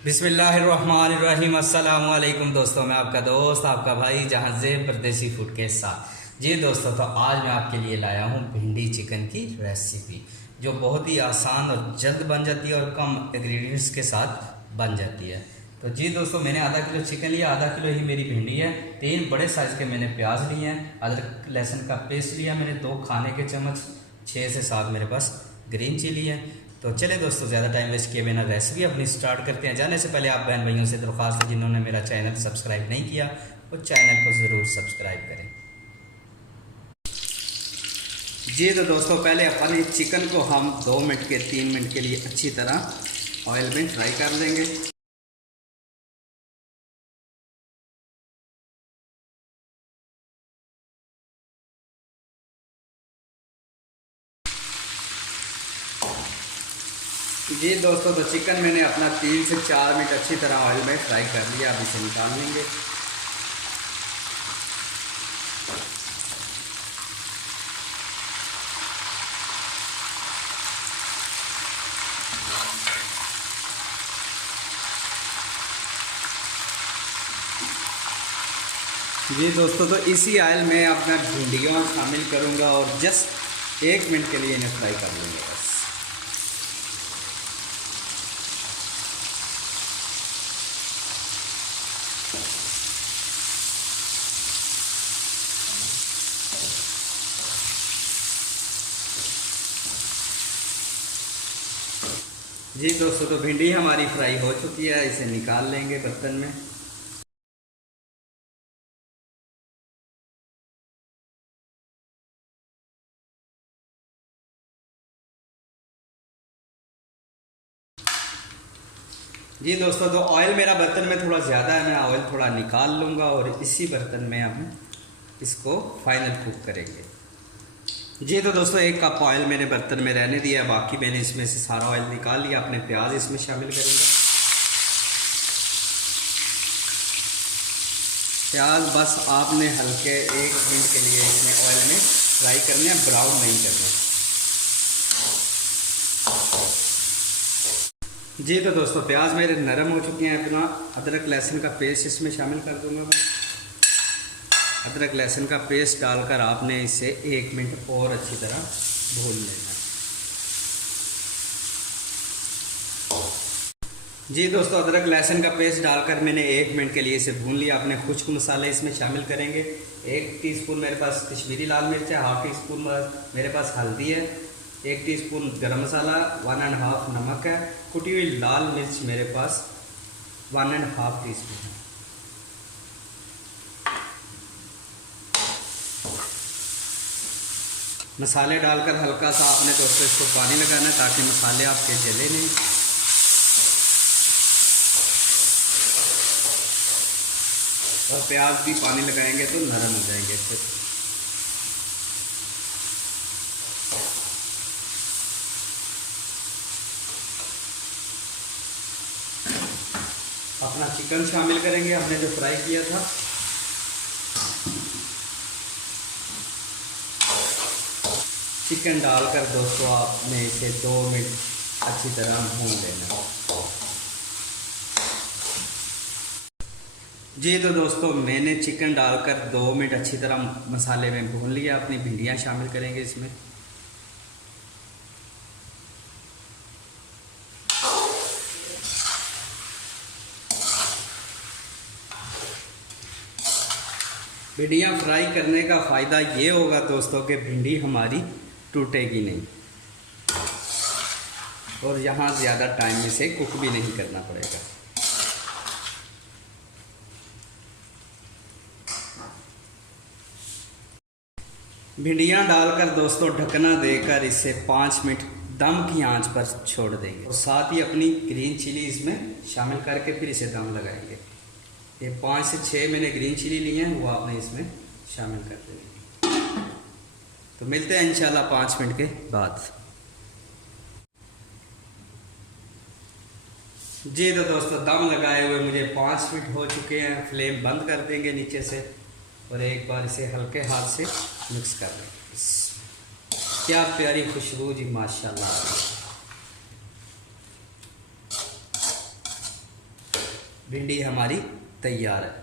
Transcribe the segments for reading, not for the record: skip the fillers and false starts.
बिस्मिल्लाहिर्रहमानिर्रहीम। अस्सलाम वालेकुम दोस्तों, मैं आपका दोस्त आपका भाई जहांज़ेब परदेसी फूड के साथ। जी दोस्तों, तो आज मैं आपके लिए लाया हूँ भिंडी चिकन की रेसिपी, जो बहुत ही आसान और जल्द बन जाती है और कम इंग्रेडिएंट्स के साथ बन जाती है। तो जी दोस्तों, मैंने आधा किलो चिकन लिया, आधा किलो ही मेरी भिंडी है, 3 बड़े साइज़ के मैंने प्याज लिए हैं, अदरक लहसुन का पेस्ट लिया मैंने, 2 खाने के चम्मच, 6 से 7 मेरे पास ग्रीन चिली है। तो चले दोस्तों, ज़्यादा टाइम वेस्ट किए बिना रेसिपी अपनी स्टार्ट करते हैं। जाने से पहले आप बहन भाइयों से दरख्वास्त है, जिन्होंने मेरा चैनल सब्सक्राइब नहीं किया वो चैनल को ज़रूर सब्सक्राइब करें। जी तो दोस्तों, पहले अपन इस चिकन को हम 2 मिनट के 3 मिनट के लिए अच्छी तरह ऑयल में फ्राई कर लेंगे। जी दोस्तों, तो चिकन मैंने अपना 3 से 4 मिनट अच्छी तरह ऑयल में फ्राई कर लिया। अब इसे निकाल लेंगे। जी दोस्तों, तो इसी ऑयल में अपना भिंडियों शामिल करूंगा और जस्ट 1 मिनट के लिए इन्हें फ्राई कर लूँगा बस। जी दोस्तों, तो भिंडी हमारी फ्राई हो चुकी है, इसे निकाल लेंगे बर्तन में। जी दोस्तों, तो ऑयल मेरा बर्तन में थोड़ा ज़्यादा है, मैं ऑयल थोड़ा निकाल लूँगा और इसी बर्तन में हम इसको फाइनल कुक करेंगे। जी तो दोस्तों, 1 कप ऑयल मेरे बर्तन में रहने दिया, बाकी मैंने इसमें से सारा ऑयल निकाल लिया। अपने प्याज इसमें शामिल करेंगे। प्याज बस आपने हल्के 1 मिनट के लिए इसमें ऑयल में फ्राई करने हैं, ब्राउन नहीं करने। जी तो दोस्तों, प्याज मेरे नरम हो चुके हैं। अपना अदरक लहसुन का पेस्ट इसमें शामिल कर दूंगा मैं। अदरक लहसुन का पेस्ट डालकर आपने इसे 1 मिनट और अच्छी तरह भून लेना। जी दोस्तों, अदरक लहसुन का पेस्ट डालकर मैंने 1 मिनट के लिए इसे भून लिया। अपने खुश्क मसाले इसमें शामिल करेंगे। 1 टीस्पून मेरे पास कश्मीरी लाल मिर्च है, 1/2 टीस्पून मेरे पास हल्दी है, 1 टीस्पून गरम मसाला, 1.5 नमक है, कुटी हुई लाल मिर्च मेरे पास 1.5 टीस्पून है। मसाले डालकर हल्का सा आपने दोस्तों इसको पानी लगाना है, ताकि मसाले आपके जले नहीं। और प्याज भी पानी लगाएंगे तो नरम हो जाएंगे अच्छे से। अपना चिकन शामिल करेंगे, हमने जो फ्राई किया था। चिकन डालकर दोस्तों आपने इसे 2 मिनट अच्छी तरह भून लेना। जी तो दोस्तों, मैंने चिकन डालकर 2 मिनट अच्छी तरह मसाले में भून लिया। अपनी भिंडियाँ शामिल करेंगे इसमें। भिंडियाँ फ्राई करने का फ़ायदा ये होगा दोस्तों कि भिंडी हमारी टूटेगी नहीं और यहाँ ज़्यादा टाइम इसे कुक भी नहीं करना पड़ेगा। भिंडियाँ डालकर दोस्तों ढकना देकर इसे 5 मिनट दम की आंच पर छोड़ देंगे और साथ ही अपनी ग्रीन चिली इसमें शामिल करके फिर इसे दम लगाएंगे। ये 5 से 6 मैंने ग्रीन चिली लिए हैं, वो आपने इसमें शामिल कर देंगे। तो मिलते हैं इंशाल्लाह 5 मिनट के बाद। जी तो दोस्तों, दम लगाए हुए मुझे 5 मिनट हो चुके हैं। फ्लेम बंद कर देंगे नीचे से और एक बार इसे हल्के हाथ से मिक्स कर देंगे। क्या प्यारी खुशबू जी, माशाल्लाह। भिंडी हमारी तैयार है।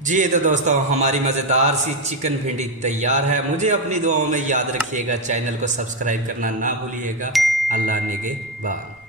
जी तो दोस्तों हमारी मज़ेदार सी चिकन भिंडी तैयार है। मुझे अपनी दुआओं में याद रखिएगा, चैनल को सब्सक्राइब करना ना भूलिएगा। अल्लाह निगहबान।